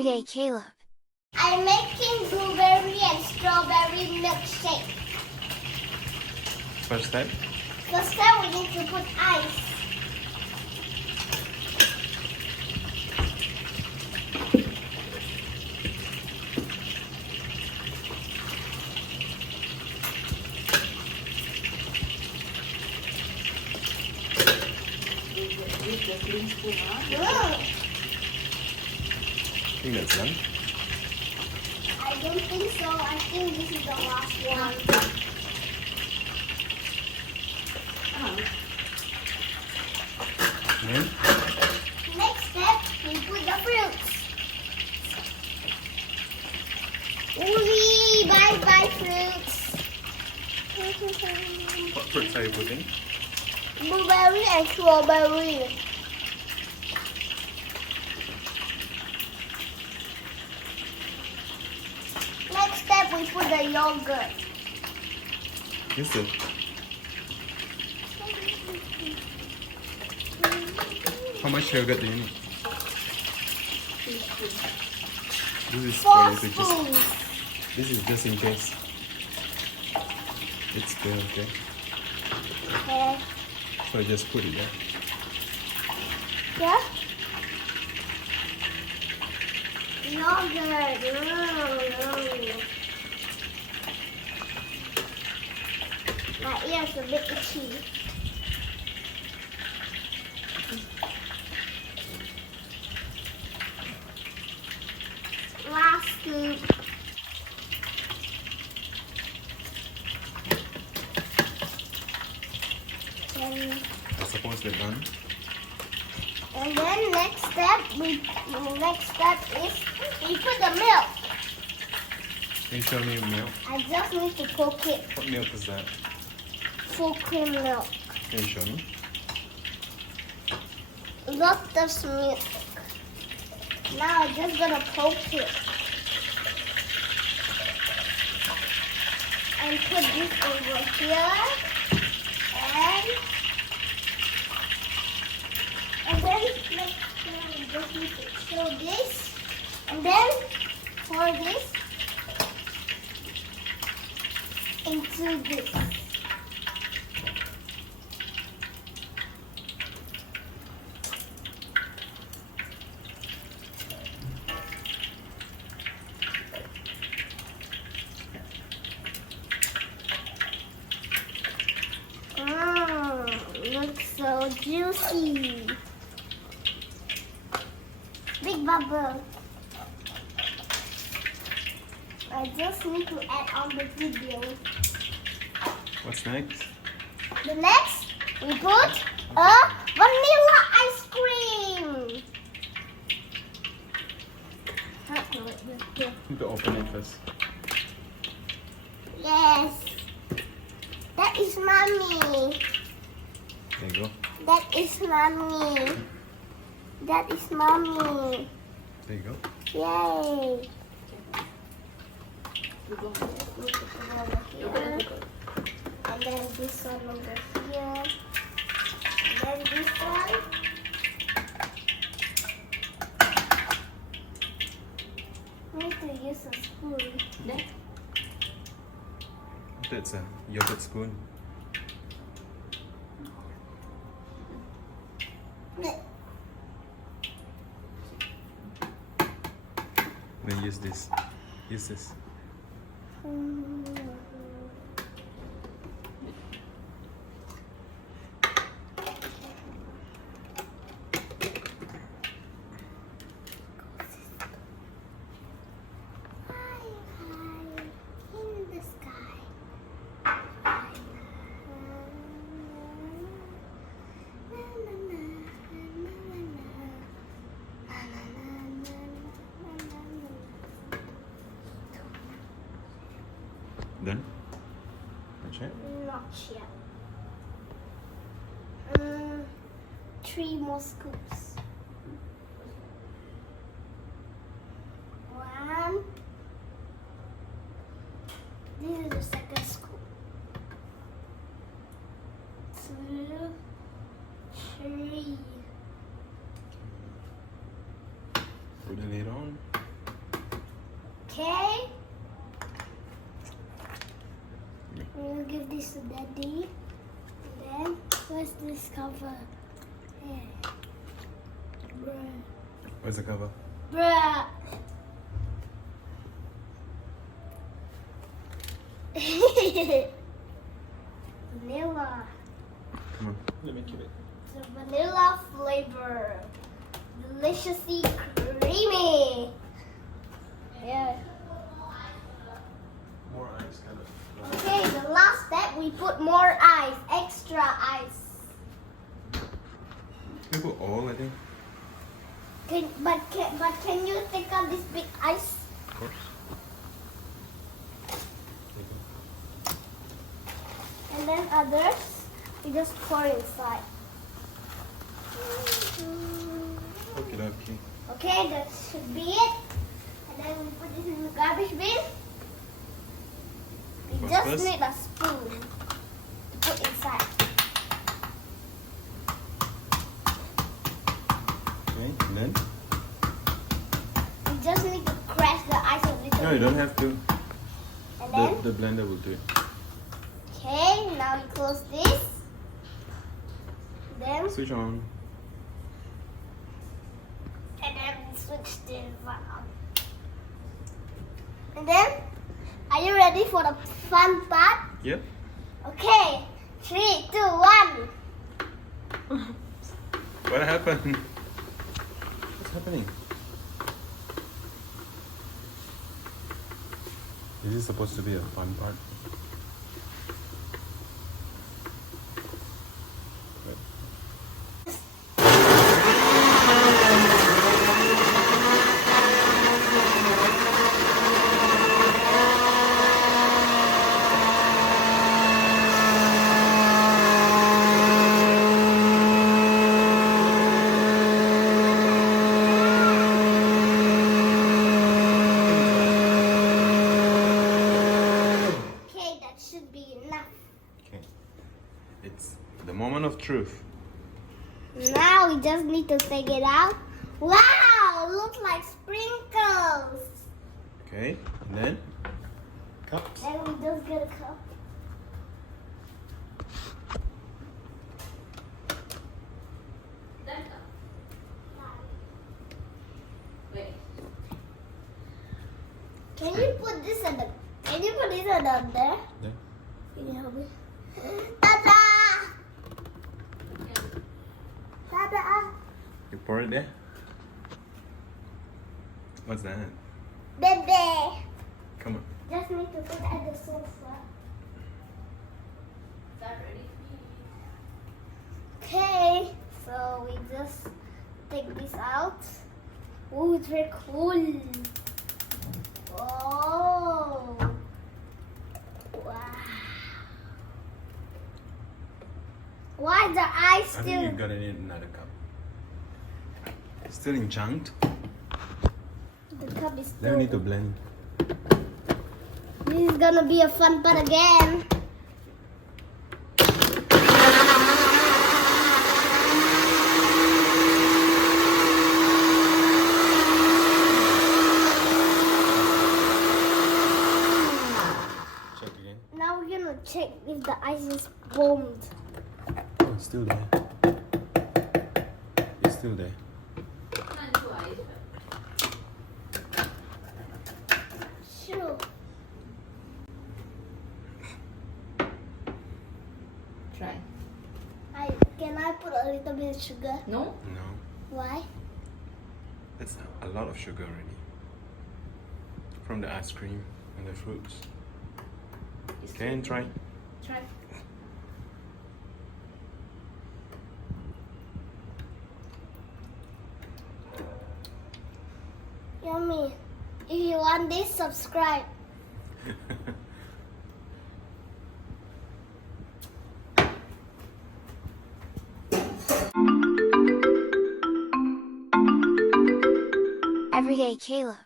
Everyday Caleb. I'm making blueberry and strawberry milkshake. First step. First step, we need to put ice. I think that's done. I don't think so. I think this is the last one. Then Next step, we put the fruits. Ooh, bye fruits. what fruits are you putting? Blueberry and strawberry. Next step, we put the yogurt. Is it? How much yogurt do you need? This is for 4 you to just. spoons. This is just in case. It's good, okay? Okay. So just put it there. Yeah? Yogurt. My ears a bit itchy. Last scoop. I suppose they're done. And then next step is we put the milk. Can you show me milk? I just need to cook it. What milk is that? Full cream milk. Can you show me? Lots of milk. Now I'm just gonna poke it. And put this over here. And then just need to show this. And then pour this into this. Looks so juicy. Big bubble. I just need to add on the video. What's next? The next, we put a vanilla ice cream. You need to open it first. Yes. That is mommy. There you go. That is mommy. That is mommy. There you go. Yay. And then this one over here. And then this one. I need to use a spoon. That's a yogurt spoon. Then use this. Use this. In the sky. Done? That's it. Not yet. 3 more scoops. 1. This is the second scoop. 2, 3. Put the lid on. will give this to Daddy. And then, where's this cover? Yeah. Bruh. Where's the cover? Bruh. Vanilla. Come on, let me keep it. It's a vanilla flavor. Deliciously creamy. Yeah. More ice, kind of. Okay, the last step, we put more ice, extra ice. You put all, I think. But can you take out this big ice? Of course. And then others, we just pour inside. Okay. Okay, that should be it. And then we put this in the garbage bin. We What's just this? need a spoon to put inside. Okay, and then? We just need to crash the ice a little. No, you don't have to. And then, The blender will do it. okay, now we close this. Then, Switch on. and then we switch this on. And then, are you ready for the fun part? Yep. Okay, 3, 2, 1. What happened? What's happening? Is this supposed to be a fun part? Okay, that should be enough. Okay. It's the moment of truth. Now we just need to take it out. Wow, looks like sprinkles. Okay, and then cups. Then we just get a cup. Can you put this on the? Can you put this on there? Yeah. Can you help me? Ta-da! Ta-da! You pour it there. What's that? Baby! Come on. Just need to put at the sofa. Okay, so we just take this out. Oh, it's very cool. Oh, wow. Why is the ice I think still? you're gonna need another cup. It's still enchunked. The cup is Then we need to still. blend. This is gonna be a fun part again. Check again. Now we're gonna check if the ice is formed. Oh, it's still there. It's still there. Sure. Try. Can I put a little bit of sugar? No? No. Why? That's a lot of sugar already. From the ice cream and the fruits. Can try. Try. Yummy. If you want this, subscribe. Everyday Kayla.